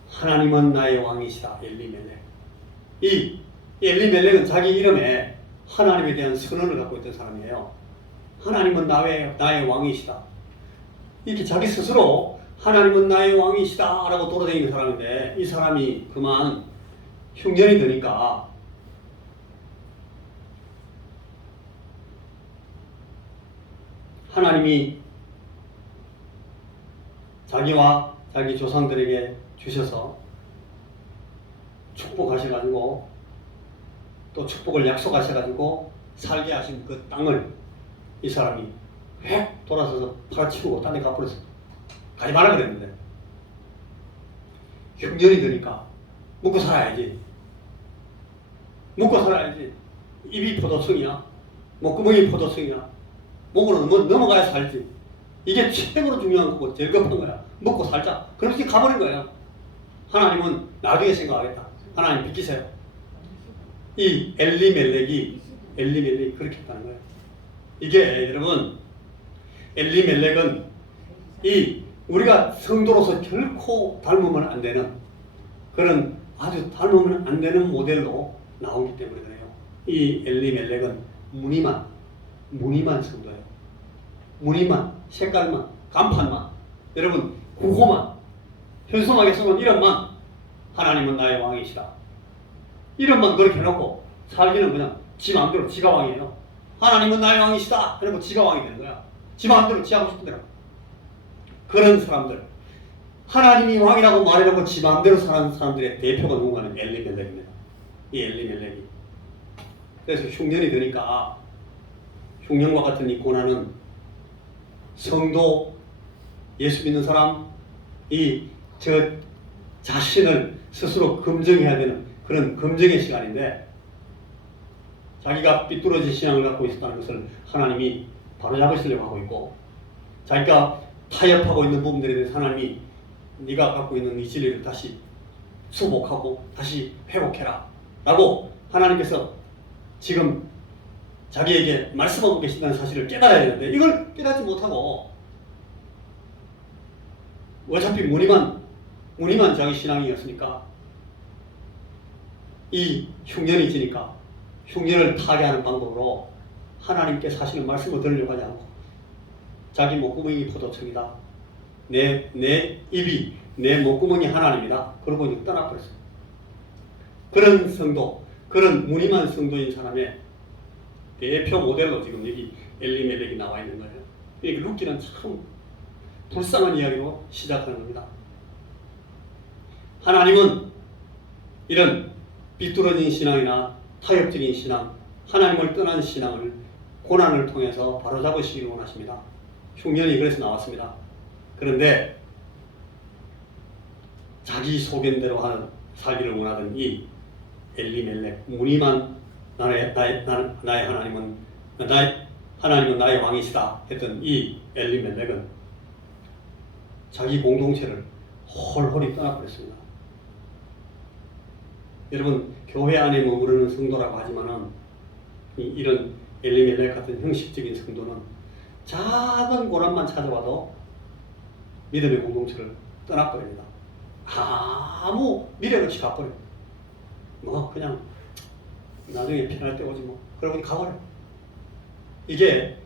하나님은 나의 왕이시다. 엘리멜렉. 이 엘리멜렉은 자기 이름에 하나님에 대한 선언을 갖고 있던 사람이에요. 하나님은 나의 왕이시다. 이렇게 자기 스스로 하나님은 나의 왕이시다 라고 돌아다니는 사람인데 이 사람이 그만 흉년이 드니까 하나님이 자기와 자기 조상들에게 주셔서 축복하셔가지고 또 축복을 약속하셔가지고 살게 하신 그 땅을 이 사람이 획 돌아서서 팔아치우고 딴 데 가버렸어. 가지 말라 그랬는데 흉년이 드니까 먹고 살아야지. 먹고 살아야지. 입이 포도청이야. 목구멍이 포도청이야. 목으로 넘어가야 살지. 이게 최고로 중요한 거고 제일 급한 거야. 먹고 살자. 그렇게 가버린 거야. 하나님은 나중에 생각하겠다. 하나님 비키세요. 이 엘리멜렉이 그렇게 했다는 거예요. 이게 여러분 엘리멜렉은 이 우리가 성도로서 결코 닮으면 안 되는 그런 아주 닮으면 안 되는 모델로 나오기 때문에 그래요. 이 엘리멜렉은 무늬만 성도예요. 무늬만, 색깔만, 간판만, 여러분 구호만, 현수막에 써놓은 이름만 하나님은 나의 왕이시다. 이름만 그렇게 해놓고 살기는 그냥 지 마음대로 지가 왕이에요. 하나님은 나의 왕이시다 해놓고 지가 왕이 되는 거야. 지 마음대로 지 하고 싶은 대로. 그런 사람들, 하나님이 왕이라고 말해놓고 지 마음대로 사는 사람들의 대표가 누군가는 엘리멜렉입니다. 이 엘리멜렉이. 그래서 흉년이 되니까 흉년과 같은 이 고난은 성도, 예수 믿는 사람, 저 자신을 스스로 검증해야 되는 그런 검증의 시간인데 자기가 삐뚤어진 신앙을 갖고 있었다는 것을 하나님이 바로잡으시려고 하고 있고 자기가 타협하고 있는 부분들에 대해서 하나님이 네가 갖고 있는 이 진리를 다시 수복하고 다시 회복해라 라고 하나님께서 지금 자기에게 말씀하고 계신다는 사실을 깨달아야 되는데 이걸 깨닫지 못하고 어차피 무늬만 자기 신앙이었으니까 이 흉년이 지니까 흉년을 타개하는 방법으로 하나님께 사실은 말씀을 들으려고 하지 않고 자기 목구멍이 포도청이다. 내 입이 내 목구멍이 하나님이다. 그러고 이제 떠나버렸어요. 그런 성도, 그런 무늬만 성도인 사람의 대표 모델로 지금 여기 엘리멜렉이 나와 있는 거예요. 그러니까 룻기는 참 불쌍한 이야기로 시작하는 겁니다. 하나님은 이런 비뚤어진 신앙이나 타협적인 신앙, 하나님을 떠난 신앙을 고난을 통해서 바로잡으시기를 원하십니다. 흉년이 그래서 나왔습니다. 그런데 자기 소견대로 하는 살기를 원하던 이 엘리멜렉, 무늬만 나의 하나님은 나의 왕이시다 했던 이 엘리멜렉은 자기 공동체를 홀홀히 떠나버렸습니다. 여러분 교회 안에 머무르는 성도라고 하지만은 이런 엘리멜렉 같은 형식적인 성도는 작은 고난만 찾아와도 믿음의 공동체를 떠나버립니다. 아무 미련 없이 가버려요. 뭐 그냥 나중에 편할 때 오지 뭐. 그러고 가버려요. 이게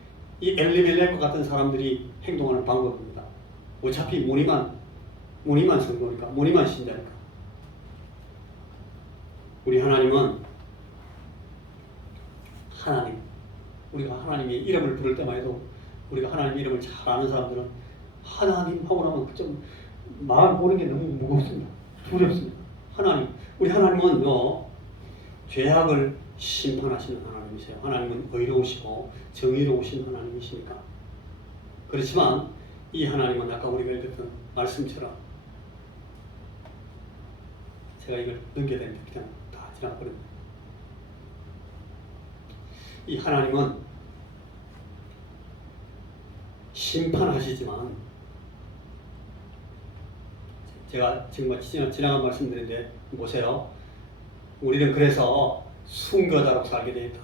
이 엘리멜렉과 같은 사람들이 행동하는 방법입니다. 어차피 무늬만 성도니까, 무늬만 신자니까. 우리 하나님은 우리가 하나님의 이름을 부를 때만 해도, 우리가 하나님의 이름을 잘 아는 사람들은 하나님 하고 나면 좀 마음 보는 게 너무 무겁습니다. 두렵습니다. 우리 하나님은요, 죄악을 심판하시는 하나님이세요. 하나님은 의로우시고 정의로우신 하나님이시니까. 그렇지만 이 하나님은 아까 우리가 읽었던 말씀처럼, 제가 이걸 넘겨야 되는데 그냥 다 지나버립니다. 이 하나님은 심판하시지만, 제가 지금 지나간 말씀드린데 보세요. 우리는 그래서 순교자로 살게 되어 있다.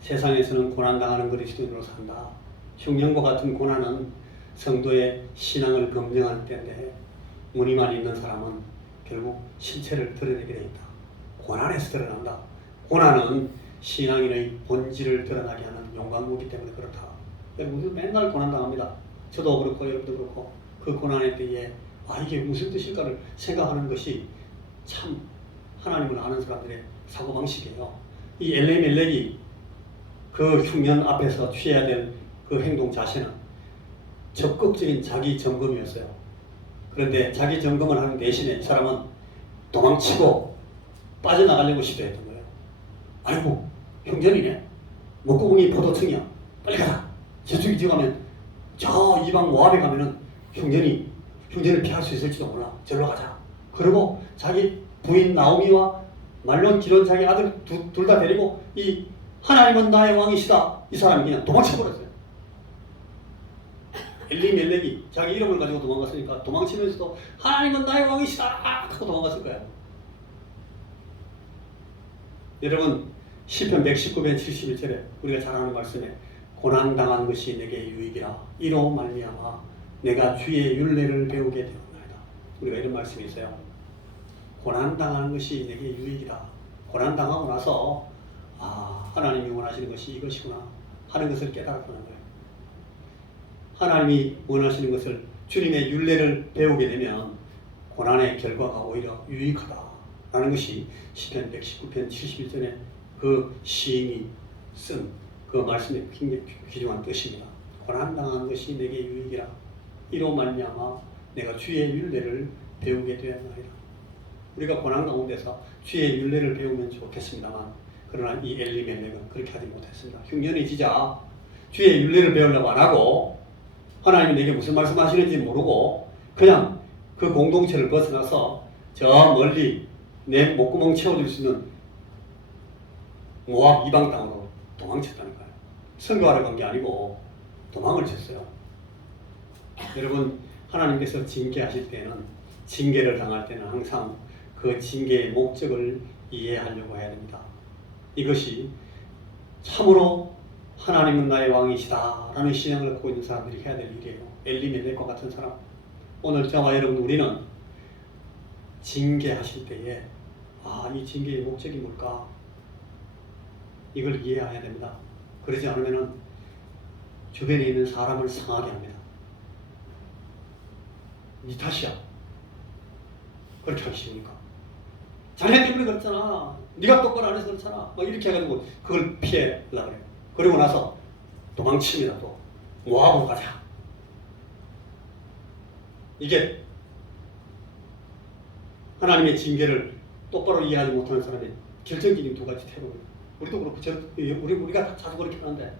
세상에서는 고난당하는 그리스도인으로 산다. 흉년과 같은 고난은 성도의 신앙을 검증하는 때인데, 무늬만 있는 사람은 결국 실체를 드러내게 되어 있다. 고난에서 드러난다. 고난은 신앙인의 본질을 드러나게 하는 용광로이기 때문에 그렇다. 여러분 맨날 고난당합니다. 저도 그렇고 여러분도 그렇고, 그 고난의 때에 이게 무슨 뜻일까를 생각하는 것이 참 하나님을 아는 사람들의 사고방식이에요. 이 엘리멜렉이 그 흉년 앞에서 취해야 될 그 행동 자체는 적극적인 자기 점검이었어요. 그런데 자기 점검을 하는 대신에 이 사람은 도망치고 빠져나가려고 시도했던 거예요. 아이고, 흉년이네. 목구멍이 포도청이야. 빨리 가자. 저쪽이 지어가면 저 이방 모압에 가면은 흉년을 피할 수 있을지도 몰라. 절로 가자. 그리고 자기 부인 나오미와 말론 기론 자기 아들 둘 다 데리고, 이 하나님은 나의 왕이시다, 이 사람이 그냥 도망쳐버렸어요. 엘리멜렉이 자기 이름을 가지고 도망갔으니까 도망치면서도 하나님은 나의 왕이시다 하고 도망갔을 거예요. 여러분, 시편 119편 71절에 우리가 잘 아는 말씀에 고난당한 것이 내게 유익이라 이로 말미암아 내가 주의 율례를 배우게 되었나이다. 우리가 이런 말씀이 있어요. 고난당하는 것이 내게 유익이다. 고난당하고 나서 하나님이 원하시는 것이 이것이구나 하는 것을 깨달았다는 거예요. 하나님이 원하시는 것을, 주님의 율례를 배우게 되면 고난의 결과가 오히려 유익하다라는 것이 시편 119편 71절에 그 시인이 쓴 그 말씀의 귀중한 뜻입니다. 고난당한 것이 내게 유익이라 이로 말미암아 내가 주의 율례를 배우게 되었나이다. 우리가 고난 가운데서 주의 율례를 배우면 좋겠습니다만, 그러나 이 엘리멜렉은 그렇게 하지 못했습니다. 흉년이 지자 주의 율례를 배우려고 안 하고, 하나님이 내게 무슨 말씀하시는지 모르고 그냥 그 공동체를 벗어나서 저 멀리 내 목구멍 채워줄 수 있는 모압 이방 땅으로 도망쳤다는 거예요. 선교하러 간 게 아니고 도망을 쳤어요. 여러분, 하나님께서 징계하실 때는, 징계를 당할 때는 항상 그 징계의 목적을 이해하려고 해야 됩니다. 이것이 참으로 하나님은 나의 왕이시다 라는 신앙을 갖고 있는 사람들이 해야 될 일이에요. 엘리멜렉과 같은 사람. 오늘 저와 여러분, 우리는 징계하실 때에 이 징계의 목적이 뭘까? 이걸 이해해야 됩니다. 그러지 않으면 주변에 있는 사람을 상하게 합니다. 네 탓이야. 그렇게 하기 쉬우니까. 자네 때문에 그렇잖아. 네가 똑바로 안 해서 그렇잖아. 막 이렇게 해가지고 그걸 피해려고 그래요. 그리고 나서 도망칩니다. 또 모압으로 가자. 이게 하나님의 징계를 똑바로 이해하지 못하는 사람의 결정적인 두 가지 태도입니다. 우리도 그렇고 우리가 다 자주 그렇게 하는데,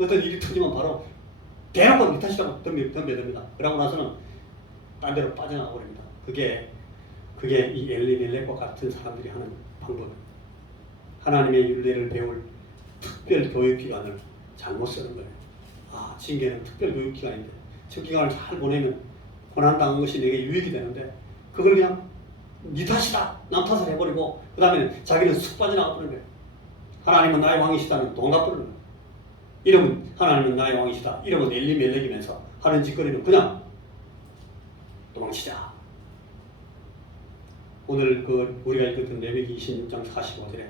어떤 일이 터지면 바로 대놓고 네 탓이라고 덤벼듭니다. 그러고 나서는 딴 데로 빠져나가 버립니다. 그게 이 엘리멜렉과 같은 사람들이 하는 방법입니다. 하나님의 율례를 배울 특별 교육기간을 잘못 쓰는 거예요. 징계는 특별 교육기간인데 저 기간을 잘 보내면 고난당한 것이 내게 유익이 되는데, 그걸 그냥 네 탓이다, 남 탓을 해버리고 그 다음에 자기는 쑥 빠져나가 버리는 거예요. 하나님은 나의 왕이시다는 도망가 버리는 거예요. 이러면 하나님은 나의 왕이시다. 이러면 엘리멜렉이면서 하는 짓거리는 그냥 도망치자. 오늘 우리가 읽었던 레위기 26장 45절에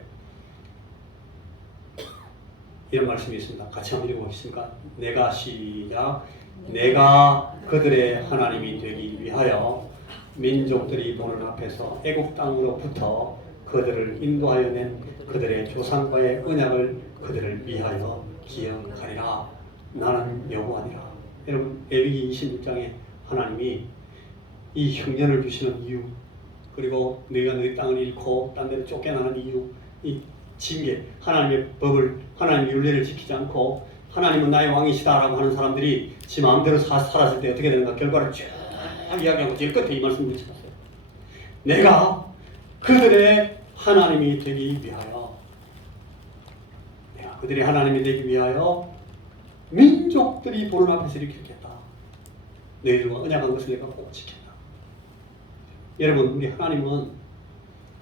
이런 말씀이 있습니다. 같이 한번 읽어보겠습니까? 내가 시작. 내가 그들의 하나님이 되기 위하여 민족들이 보는 앞에서 애국 땅으로부터 그들을 인도하여 낸 그들의 조상과의 언약을 그들을 위하여 기억하리라. 나는 여호와니라. 여러분, 레위기 26장에 하나님이 이 흉년을 주시는 이유, 그리고 너희가 너희 땅을 잃고 딴 데로 쫓겨나는 이유, 이 징계, 하나님의 법을, 하나님의 율례를 지키지 않고 하나님은 나의 왕이시다라고 하는 사람들이 지 마음대로 살았을 때 어떻게 되는가, 결과를 쭉 이야기하고 제일 끝에 이 말씀을 붙여놨어요. 내가 그들의 하나님이 되기 위하여, 내가 그들의 하나님이 되기 위하여 민족들이 보는 앞에서 이렇게 했다. 너희들과 언약한 것을 내가 꼭 지킨다. 여러분, 우리 하나님은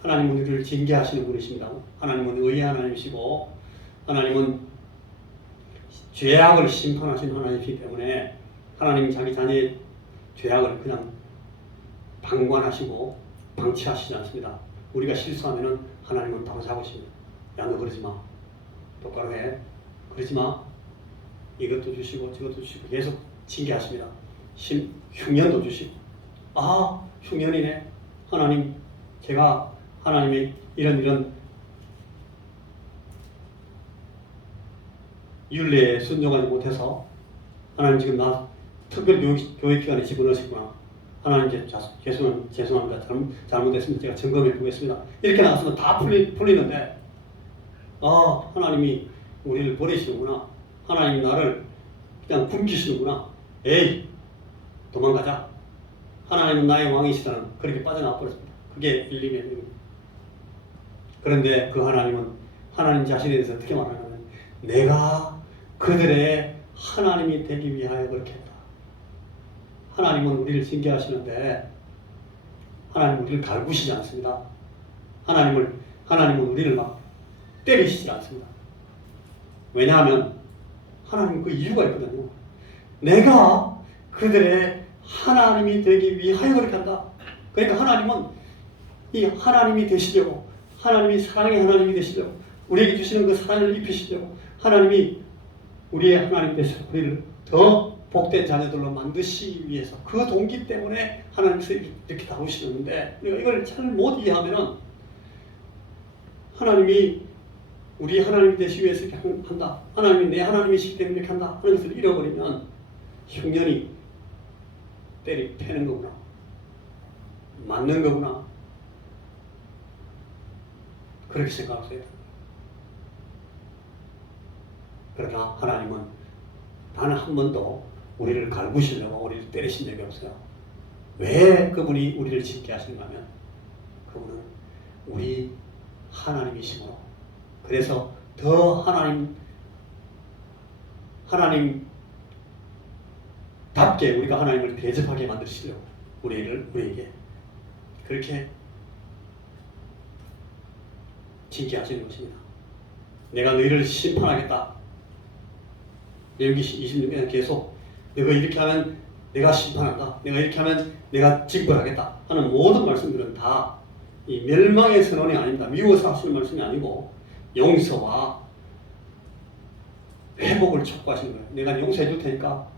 우리를 징계하시는 분이십니다. 하나님은 의의 하나님이시고 하나님은 죄악을 심판하시는 하나님이기 때문에 하나님 자기 자녀의 죄악을 그냥 방관하시고 방치하시지 않습니다. 우리가 실수하면은 하나님은 바로 잡으십니다. 야, 너 그러지 마. 똑바로 해. 그러지 마. 이것도 주시고 저것도 주시고 계속 징계하십니다. 흉년도 주시고. 아, 흉년이네. 하나님, 제가 하나님의 이런 율례에 순종하지 못해서 하나님 지금 나 특별 교육 기관에 집어넣으셨구나. 하나님 죄송합니다. 잘못했으면 제가 점검해 보겠습니다. 이렇게 나왔으면 다 풀리는데, 하나님이 우리를 버리시는구나. 하나님이 나를 그냥 굶기시는구나. 에이, 도망가자. 하나님은 나의 왕이시다는 그렇게 빠져나와 버렸습니다. 그게 엘리멜렉입니다. 그런데 그 하나님은 하나님 자신에 대해서 어떻게 말하냐면 내가 그들의 하나님이 되기 위하여 그렇게 했다. 하나님은 우리를 징계하시는데 하나님은 우리를 갈구시지 않습니다. 하나님은 우리를 막 때리시지 않습니다. 왜냐하면 하나님은 그 이유가 있거든요. 내가 그들의 하나님이 되기 위하여 그렇게 한다. 그러니까 하나님은 이 하나님이 되시려고, 하나님이 사랑의 하나님이 되시려고, 우리에게 주시는 그 사랑을 입히시려고, 하나님이 우리의 하나님 되셔서 우리를 더 복된 자녀들로 만드시기 위해서 그 동기 때문에 하나님께서 이렇게 다루시는데, 우리가 이걸 잘 못 이해하면은 하나님이 우리 하나님이 되시기 위해서 이렇게 한다, 하나님이 내 하나님이시기 때문에 이렇게 한다 하는 것을 잃어버리면 흉년이 패는 거구나, 맞는 거구나, 그렇게 생각하세요. 그러나 하나님은 단 한 번도 우리를 갈구시려고 우리를 때리신 적이 없어요. 왜 그분이 우리를 징계 하시는가 하면 그분은 우리 하나님이시므로, 그래서 더 하나님답게 우리가 하나님을 대접하게 만드시려고 우리에게 그렇게 징계하시는 것입니다. 내가 너희를 심판하겠다. 여기 26년에 계속 내가 이렇게 하면 내가 심판한다, 내가 이렇게 하면 내가 징벌하겠다 하는 모든 말씀들은 다 이 멸망의 선언이 아닙니다. 미워서 하시는 말씀이 아니고 용서와 회복을 촉구하시는 거예요. 내가 용서해 줄 테니까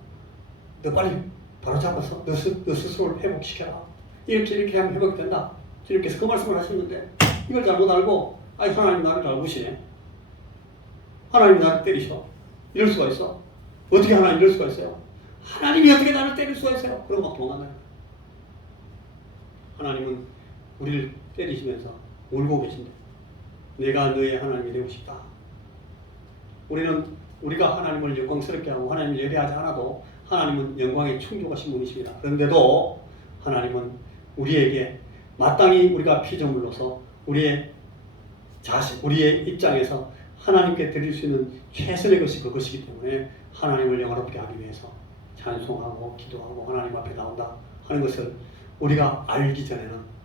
너 빨리 바로 잡아서 너 스스로를 회복시켜라. 이렇게 하면 회복이 된다. 이렇게 해서 그 말씀을 하시는데 이걸 잘못 알고 하나님 나를 잘 보시네, 하나님 나를 때리셔, 이럴 수가 있어? 어떻게 하나님 이럴 수가 있어요? 하나님이 어떻게 나를 때릴 수가 있어요? 그러고 막 도망가요. 하나님은 우리를 때리시면서 울고 계신데 내가 너의 하나님이 되고 싶다. 우리가 하나님을 영광스럽게 하고 하나님을 예배하지 않아도 하나님은 영광에 충족하신 분이십니다. 그런데도 하나님은 우리에게 마땅히 우리가 피조물로서 우리의 입장에서 하나님께 드릴 수 있는 최선의 것이 그것이기 때문에 하나님을 영화롭게 하기 위해서 찬송하고 기도하고 하나님 앞에 나온다 하는 것을 우리가 알기 전에는,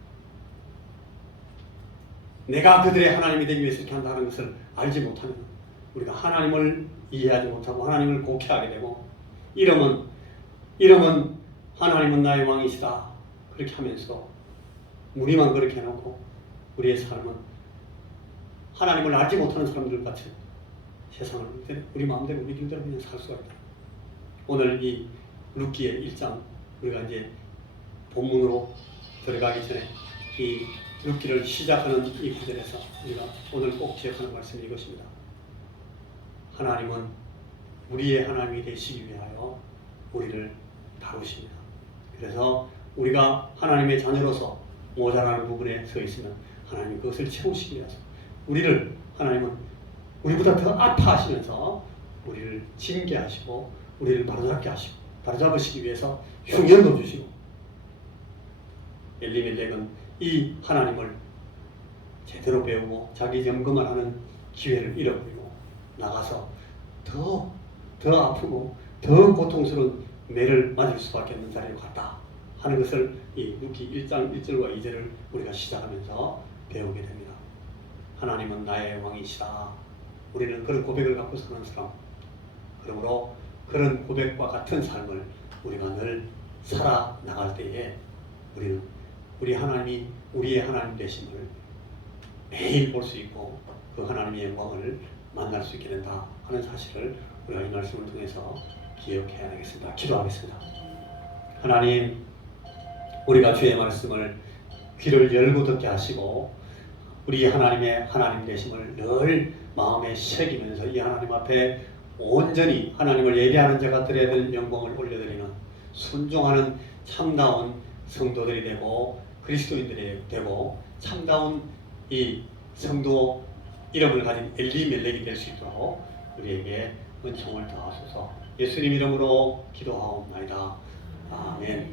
내가 그들의 하나님이 되기 위해서 이렇게 한다는 것을 알지 못하면 우리가 하나님을 이해하지 못하고 하나님을 곡해하게 되고 이름은 하나님은 나의 왕이시다 그렇게 하면서 우리만 그렇게 해놓고 우리의 삶은 하나님을 알지 못하는 사람들 같이 세상을 우리 마음대로 우리 길대로 그냥 살 수가 있다. 오늘 이 룻기의 1장 우리가 이제 본문으로 들어가기 전에 이 룻기를 시작하는 이 구절에서 우리가 오늘 꼭 기억하는 말씀이 이것입니다. 하나님은 우리의 하나님이 되시기 위하여 우리를 다루십니다. 그래서 우리가 하나님의 자녀로서 모자라는 부분에 서 있으면 하나님이 그것을 채우시기 위해서 하나님은 우리보다 더 아파하시면서 우리를 징계하시고 우리를 바로잡으시기 위해서 흉년도 주시고 엘리멜렉은 이 하나님을 제대로 배우고 자기 점검을 하는 기회를 잃어버리고 나가서 더 아프고 더 고통스러운 매를 맞을 수밖에 없는 자리로 갔다 하는 것을 이 룻기 1장 1절과 2절을 우리가 시작하면서 배우게 됩니다. 하나님은 나의 왕이시다. 우리는 그런 고백을 갖고 사는 사람. 그러므로 그런 고백과 같은 삶을 우리가 늘 살아나갈 때에 우리는 우리 하나님이 우리의 하나님 되심을 매일 볼 수 있고 그 하나님의 영광을 만날 수 있게 된다 하는 사실을 우리가 이 말씀을 통해서 기억해야 되겠습니다. 기도하겠습니다. 하나님, 우리가 주의 말씀을 귀를 열고 듣게 하시고 우리 하나님의 하나님 되심을 늘 마음에 새기면서 이 하나님 앞에 온전히 하나님을 예배하는 자가 드려야 될 영광을 올려드리는 순종하는 참다운 성도들이 되고 그리스도인들이 되고 참다운 이 성도 이름을 가진 엘리멜렉이 될 수 있도록 우리에게 은총을 더하소서. 예수님 이름으로 기도하옵나이다. 아멘.